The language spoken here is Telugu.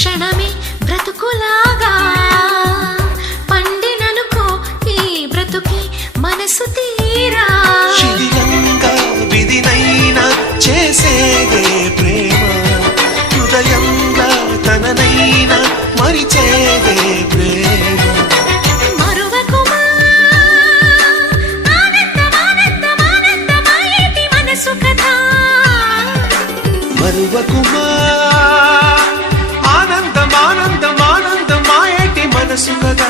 క్షణమే బ్రతుకులాగా పండిననుకో ఈ బ్రతుకి మనసు తీరా శిథిలంగా విధినైనా చేసేదే ప్రేమ హృదయంగా తననైనా మరిచేదే ప్రేమ మరువకుమా ఆనందమానందమానందమాయేటి మనసు కథ మరువకుమా ఆనందమానందమానందమాయేటి మనసు కదా